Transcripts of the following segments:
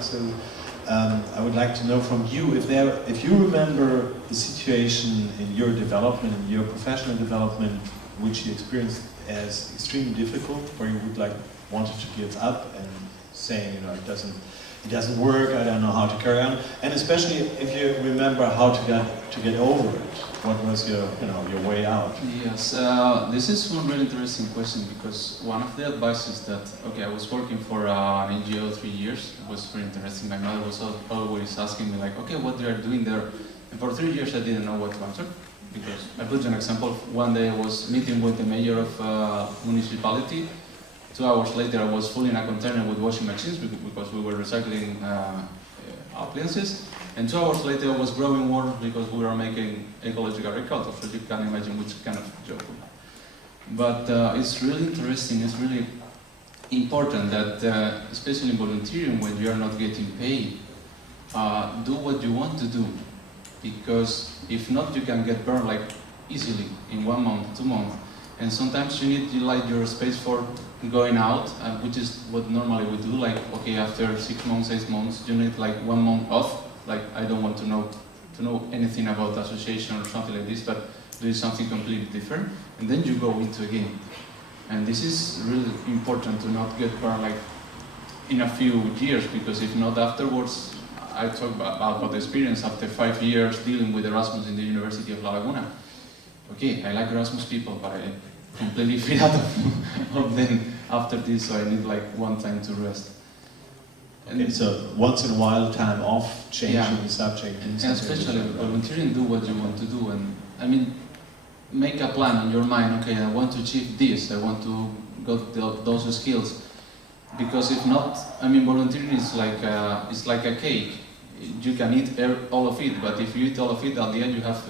time. So I would like to know from you if you remember a situation in your development, in your professional development, which you experienced as extremely difficult, where you would wanted to give up and saying, it doesn't work, I don't know how to carry on, and especially if you remember how to get over it. What was your way out? Yes, this is one really interesting question, because one of the advices that, I was working for an NGO 3 years. It was very interesting. My mother was always asking me what they are doing there. And for 3 years I didn't know what to answer. Because I put you an example. One day I was meeting with the mayor of a municipality. 2 hours later I was filling a container with washing machines because we were recycling appliances. And 2 hours later I was growing more because we were making ecological agriculture, so you can imagine which kind of job. But it's really interesting, it's really important that, especially in volunteering, when you are not getting paid, do what you want to do. Because if not, you can get burned easily in 1 month, 2 months. And sometimes you need your space for going out, which is what normally we do. After 6 months, 8 months, you need 1 month off. I don't want to know anything about the association or something like this, but do something completely different, and then you go into a game. And this is really important to not get burned in a few years, because if not afterwards, I talk about the experience after 5 years dealing with Erasmus in the University of La Laguna. I like Erasmus people, but I completely feel out of them after this, so I need one time to rest. Okay, so once in a while, time off, changing the subject. And especially volunteering, do what you want to do. And make a plan in your mind, I want to achieve this, I want to get those skills. Because if not, volunteering is it's like a cake. You can eat all of it, but if you eat all of it, at the end you have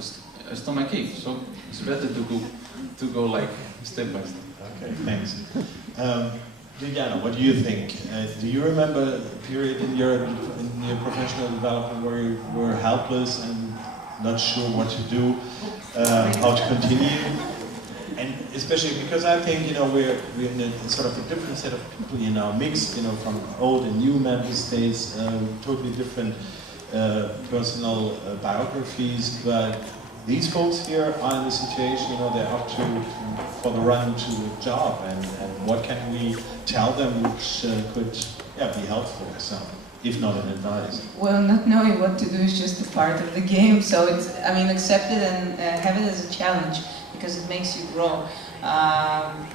a stomach ache. So it's better to go step by step. Okay, thanks. Liliana, what do you think? Do you remember a period in your professional development where you were helpless and not sure what to do, how to continue? And especially because I think we're in a sort of a different set of people mixed from old and new member states, totally different personal biographies, but these folks here are in the situation, they're up for the run to a job, and what can we tell them which could be helpful, so, if not an advice? Well, not knowing what to do is just a part of the game, so it's, accept it and have it as a challenge, because it makes you grow.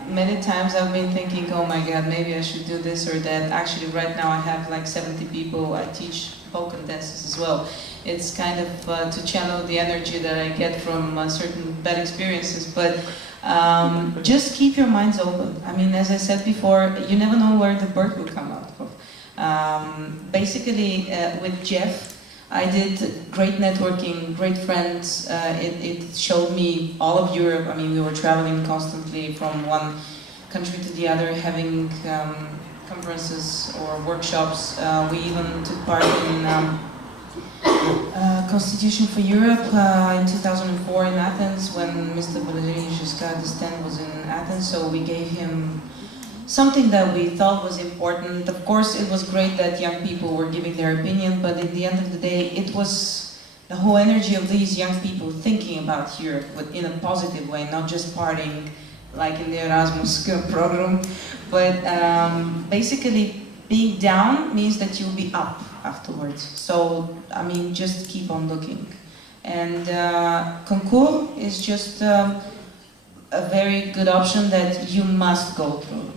Many times I've been thinking, oh my god, maybe I should do this or that. Actually, right now I have 70 people. I teach Balkan dances as well. It's kind of to channel the energy that I get from certain bad experiences, but just keep your minds open. As I said before, you never know where the bird will come out of. Basically, with Jeff, I did great networking, great friends. It showed me all of Europe. We were traveling constantly from one country to the other, having conferences or workshops. We even took part in Constitution for Europe in 2004 in Athens, when Mr. Valéry Giscard d'Estaing was in Athens. So we gave him something that we thought was important. Of course, it was great that young people were giving their opinion, but at the end of the day, it was the whole energy of these young people thinking about Europe in a positive way, not just partying like in the Erasmus program. But basically, being down means that you'll be up afterwards. So, just keep on looking. And concours is just a very good option that you must go through.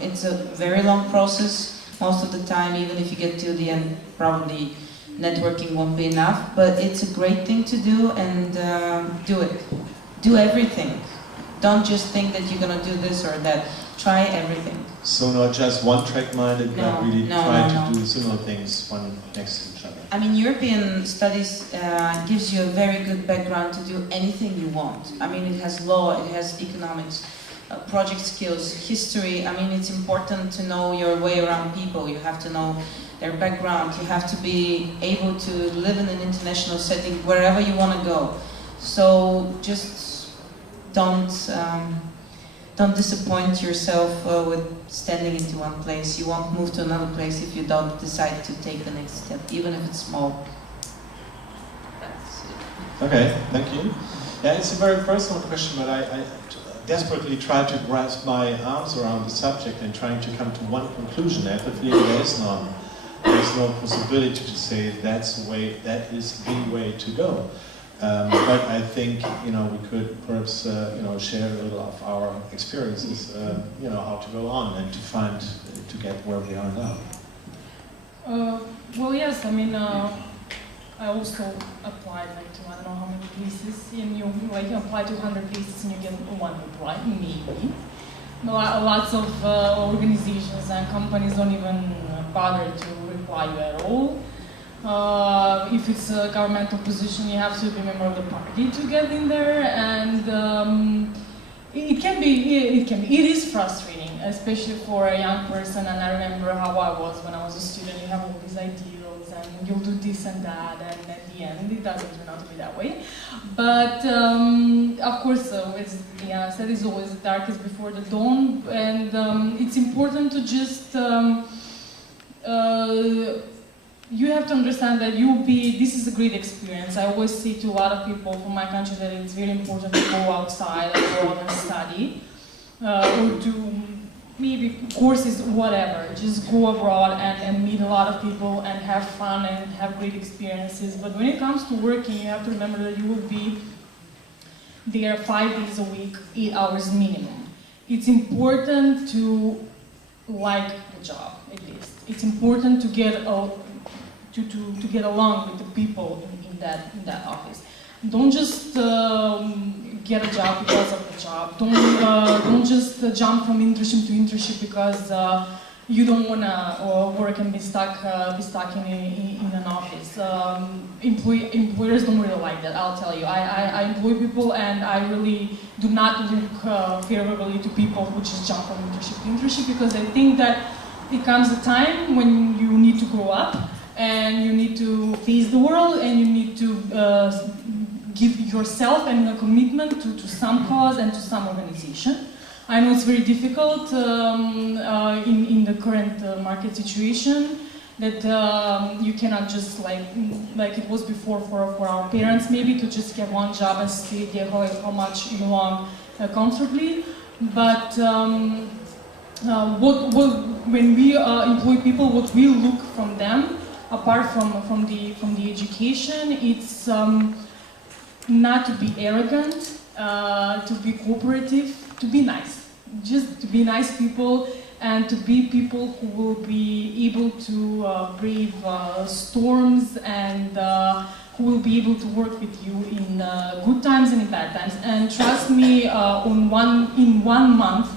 It's a very long process. Most of the time, even if you get to the end, probably networking won't be enough, but it's a great thing to do, and do it. Do everything. Don't just think that you're gonna do this or that. Try everything. So not just one-track minded, but really try to do similar things one next to each other. European studies gives you a very good background to do anything you want. It has law, it has economics, project skills, history. It's important to know your way around people. You have to know their background. You have to be able to live in an international setting wherever you want to go. So just don't don't disappoint yourself with standing into one place. You won't move to another place if you don't decide to take the next step, even if it's small. That's it. Okay, thank you. Yeah, it's a very personal question, but I desperately try to grasp my arms around the subject and trying to come to one conclusion. I have the feeling there's none. There's no possibility to say that is the way to go. But I think we could perhaps share a little of our experiences, how to go on and to get where we are now. Well, yes. I mean, I also applied to I don't know how many places, and you apply to 100 places and you get one reply, maybe. Lots of organizations and companies don't even bother to reply you at all. If it's a governmental position, you have to be a member of the party to get in there, and it is frustrating, especially for a young person. And I remember how I was when I was a student. You have all these ideals, and you'll do this and that, and at the end, it doesn't turn out to be that way. But of course, said is always the darkest before the dawn, and it's important to just. You have to understand that this is a great experience. I always say to a lot of people from my country that it's very important to go outside and go out and study, or do maybe courses, whatever. Just go abroad and meet a lot of people and have fun and have great experiences. But when it comes to working, you have to remember that you will be there 5 days a week, 8 hours minimum. It's important to like the job, at least. It's important to get along with the people in that office. Don't just get a job because of the job. Don't just jump from internship to internship because you don't want to work and be stuck in an office. Employers don't really like that. I'll tell you. I employ people, and I really do not look favorably to people who just jump from internship to internship, because I think that it comes a time when you need to grow up and you need to face the world, and you need to give yourself and a commitment to some cause and to some organization. I know it's very difficult in the current market situation, that you cannot just like it was before for our parents maybe, to just get one job and stay there how much you want comfortably. But when we employ people, what we look from them, apart from the education, it's not to be arrogant, to be cooperative, to be nice. Just to be nice people, and to be people who will be able to brave storms, and who will be able to work with you in good times and in bad times. And trust me, in 1 month,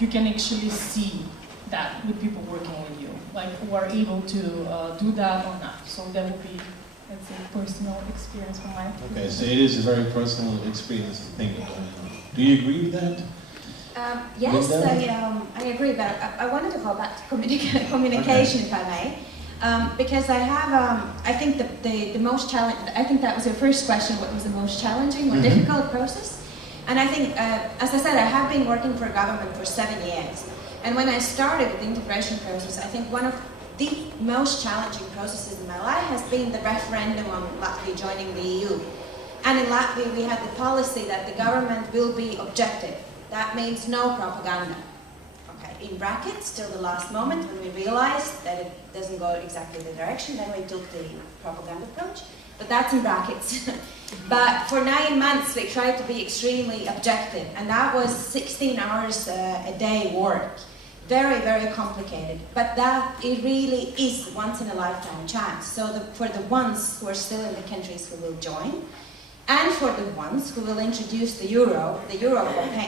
you can actually see that with people working with you, like who are able to do that or not. So that would be, let's say, personal experience from my. Okay, so it is a very personal experience to think about. Do you agree with that? Yes, I agree, but I wanted to go back to communication, if I may, because I have, I think the most challenging, I think that was your first question, what was the most challenging or difficult process? And I think, as I said, I have been working for government for 7 years, and when I started the integration process, I think one of the most challenging processes in my life has been the referendum on Latvia joining the EU. And in Latvia, we had the policy that the government will be objective. That means no propaganda. Okay, in brackets, till the last moment when we realized that it doesn't go exactly the direction, then we took the propaganda approach. But that's in brackets. But for 9 months, we tried to be extremely objective, and that was 16 hours a day work. Very, very complicated. But that, it really is once in a lifetime chance. So for the ones who are still in the countries who will join, and for the ones who will introduce the euro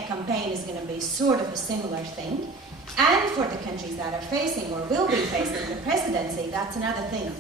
campaign is going to be sort of a similar thing. And for the countries that are facing or will be facing the presidency, that's another thing.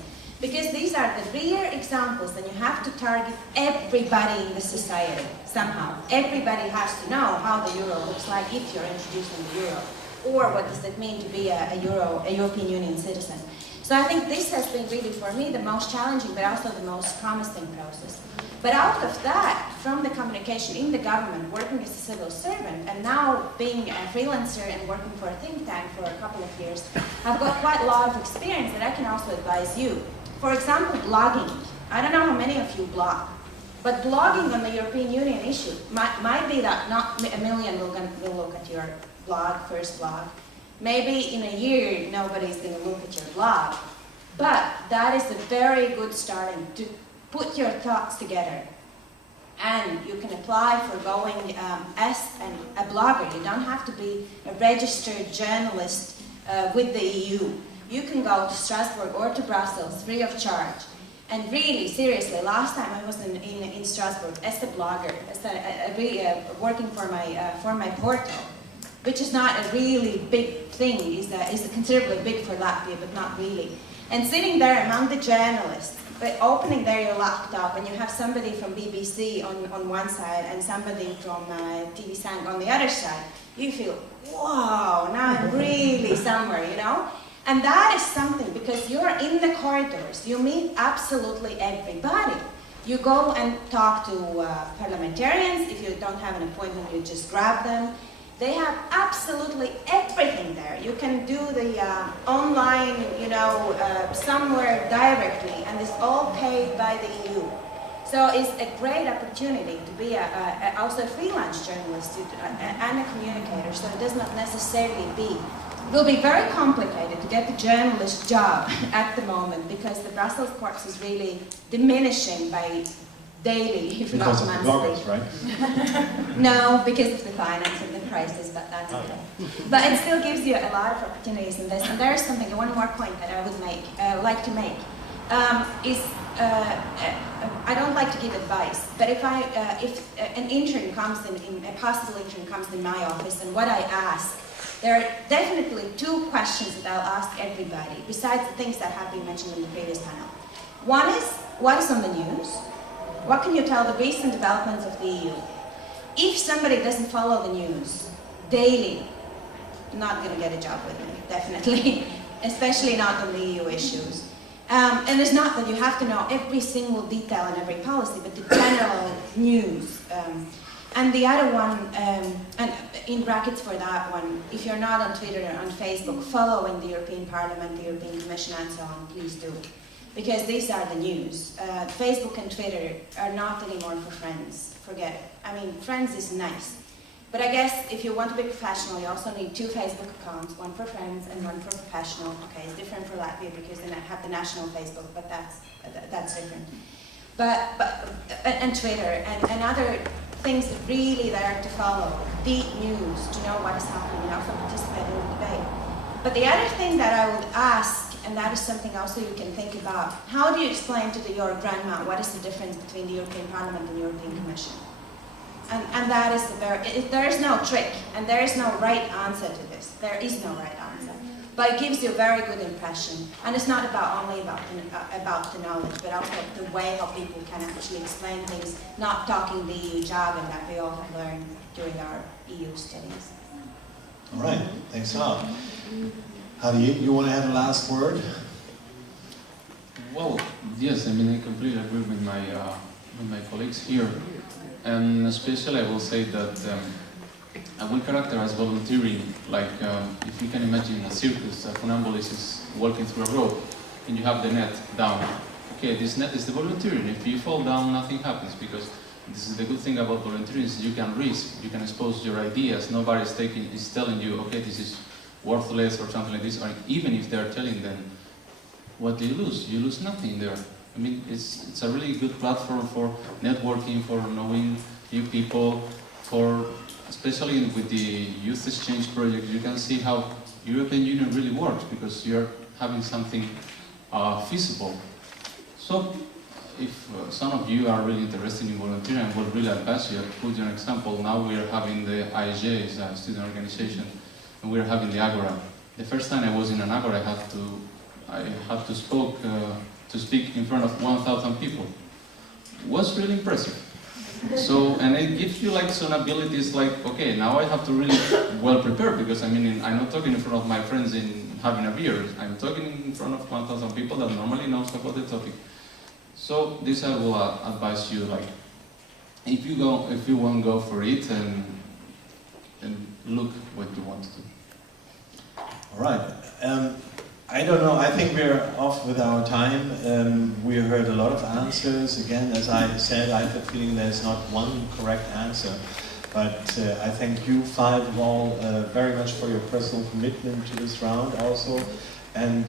Because these are the rare examples that you have to target everybody in the society somehow. Everybody has to know how the euro looks like if you're introducing the euro. Or what does it mean to be a European Union citizen. So I think this has been really, for me, the most challenging, but also the most promising process. But out of that, from the communication in the government, working as a civil servant, and now being a freelancer and working for a think tank for a couple of years, I've got quite a lot of experience that I can also advise you. For example, blogging. I don't know how many of you blog, but blogging on the European Union issue might be that not a million will look at your blog, first blog. Maybe in a year, nobody's going to look at your blog. But that is a very good starting to put your thoughts together. And you can apply for going as a blogger. You don't have to be a registered journalist with the EU. You can go to Strasbourg or to Brussels free of charge. And really, seriously, last time I was in Strasbourg as a blogger, working for my portal, which is not a really big thing, is considerably big for Latvia, but not really. And sitting there among the journalists, opening there your laptop, and you have somebody from BBC on one side and somebody from TV Sang on the other side, you feel, wow, now I'm really somewhere, you know? And that is something, because you're in the corridors, you meet absolutely everybody. You go and talk to parliamentarians. If you don't have an appointment, you just grab them. They have absolutely everything there. You can do the online, you know, somewhere directly, and it's all paid by the EU. So it's a great opportunity to be also a freelance journalist and a communicator, so it does not necessarily be. It will be very complicated to get the journalist job at the moment, because the Brussels courts is really diminishing by daily, if Because not of the monthly. bloggers, right? No, because of the finance and the prices, but that's okay. But it still gives you a lot of opportunities in this. And there is something, one more point that I would like to make, I don't like to give advice, but if an intern comes a possible intern comes in my office, and what I ask, there are definitely two questions that I'll ask everybody, besides the things that have been mentioned in the previous panel. One is, what is on the news? What can you tell the recent developments of the EU? If somebody doesn't follow the news daily, not going to get a job with me, definitely, especially not on the EU issues. And it's not that you have to know every single detail and every policy, but the general news. And the other one, and in brackets for that one, if you're not on Twitter or on Facebook following the European Parliament, the European Commission and so on, please do. Because these are the news. Facebook and Twitter are not anymore for friends. Forget it. I mean, friends is nice. But I guess if you want to be professional, you also need two Facebook accounts, one for friends and one for professional. Okay, it's different for Latvia because they have the national Facebook, but that's different. And Twitter and other things that really there to follow, deep news, to know what is happening and also participate in the debate. But the other thing that I would ask, and that is something also you can think about, how do you explain to your grandma what is the difference between the European Parliament and the European Commission? And that is there is no trick, and there is no right answer to this. There is no right answer. But it gives you a very good impression. And it's not only about the knowledge, but also the way how people can actually explain things, not talking the EU jargon that we all have learned during our EU studies. All right, thanks a lot. How do you want to have a last word? Well, yes, I mean, I completely agree with my colleagues here. And especially I will say that I will characterize volunteering like if you can imagine a circus, a funambulist is walking through a rope and you have the net down. Okay, this net is the volunteering. If you fall down, nothing happens, because this is the good thing about volunteering, is you can risk, you can expose your ideas. Nobody is telling you, okay, this is worthless or something like this, or even if they're telling them, what do you lose? You lose nothing there. I mean, it's a really good platform for networking, for knowing new people, for especially with the youth exchange project, you can see how European Union really works, because you're having something feasible. So, if some of you are really interested in volunteering, I would really advise you. To put you an example, now we are having the AEG, it's a student organization, and we are having the Agora. The first time I was in an Agora, I had to speak in front of 1,000 people. It was really impressive. So, and it gives you like some abilities like, okay, now I have to really well prepare, because I mean, I'm not talking in front of my friends in having a beer. I'm talking in front of 1,000 people that normally knows about the topic. So this I will advise you, like, if you want to go for it and look what you want to do. All right. I don't know. I think we're off with our time. We heard a lot of answers. Again, as I said, I have the feeling there's not one correct answer. But I thank you five all very much for your personal commitment to this round also. And